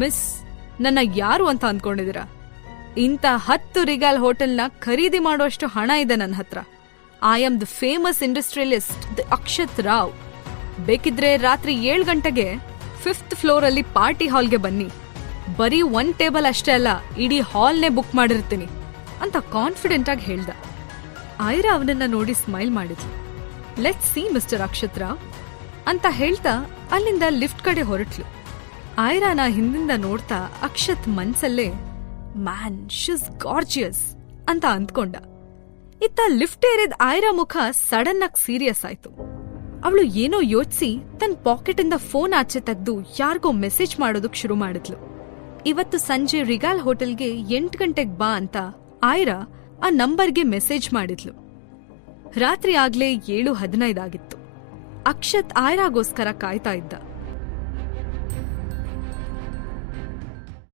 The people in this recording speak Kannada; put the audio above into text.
ಮಿಸ್, ನನ್ನ ಯಾರು ಅಂತ ಅಂದ್ಕೊಂಡಿದ್ದೀರಾ? ಇಂಥ 10 ರಿಗಾಲ್ ಹೋಟೆಲ್ನ ಖರೀದಿ ಮಾಡುವಷ್ಟು ಹಣ ಇದೆ ನನ್ನ ಹತ್ರ. I am the famous industrialist, the Akshat Rao. ಬೇಕಿದ್ರೆ ರಾತ್ರಿ 7 ಗಂಟೆಗೆ 5th ಫ್ಲೋರ್ ಅಲ್ಲಿ ಪಾರ್ಟಿ ಹಾಲ್ಗೆ ಬನ್ನಿ. ಬರೀ 1 ಟೇಬಲ್ ಅಷ್ಟೇ ಅಲ್ಲ, ಇಡೀ ಹಾಲ್ನೇ ಬುಕ್ ಮಾಡಿರ್ತೀನಿ ಅಂತ ಕಾನ್ಫಿಡೆಂಟ್ ಆಗಿ ಹೇಳ್ದ. ಐರಾ ಅವನನ್ನ ನೋಡಿ ಸ್ಮೈಲ್ ಮಾಡಿದ್ಲು. Let's see mister Akshat Rao ಅಂತ ಹೇಳ್ತಾ ಅಲ್ಲಿಂದ ಲಿಫ್ಟ್ ಕಡೆ ಹೊರಟ್ಲು. ಐರಾನ ಹಿಂದಿಂದ ನೋಡ್ತಾ ಅಕ್ಷತ್ ಮನ್ಸಲ್ಲೇ ಮ್ಯಾನ್, ಶೀಸ್ ಗಾರ್ಜಿಯಸ್ ಅಂತ ಅಂದ್ಕೊಂಡ. ಇತ್ತ ಲಿಫ್ಟ್ ಏರಿದ ಐರಾ ಮುಖ ಸಡನ್ ಆಗಿ ಸೀರಿಯಸ್ ಆಯ್ತು. ಅವಳು ಏನೋ ಯೋಚಿಸಿ ತನ್ನ ಪಾಕೆಟ್ ಇಂದ ಫೋನ್ ಆಚೆ ತೆಗೆದು ಯಾರಿಗೋ ಮೆಸೇಜ್ ಮಾಡೋದಕ್ ಶುರು ಮಾಡಿದ್ಲು. ಇವತ್ತು ಸಂಜೆ ರಿಗಾಲ್ ಹೋಟೆಲ್ಗೆ 8 ಗಂಟೆಗೆ ಬಾ ಅಂತ ಐರಾ ಆ ನಂಬರ್ಗೆ ಮೆಸೇಜ್ ಮಾಡಿದ್ಲು. ರಾತ್ರಿ ಆಗ್ಲೇ 7:15 ಆಗಿತ್ತು. ಅಕ್ಷತ್ ಐರಾಗೋಸ್ಕರ ಕಾಯ್ತಾ ಇದ್ದ.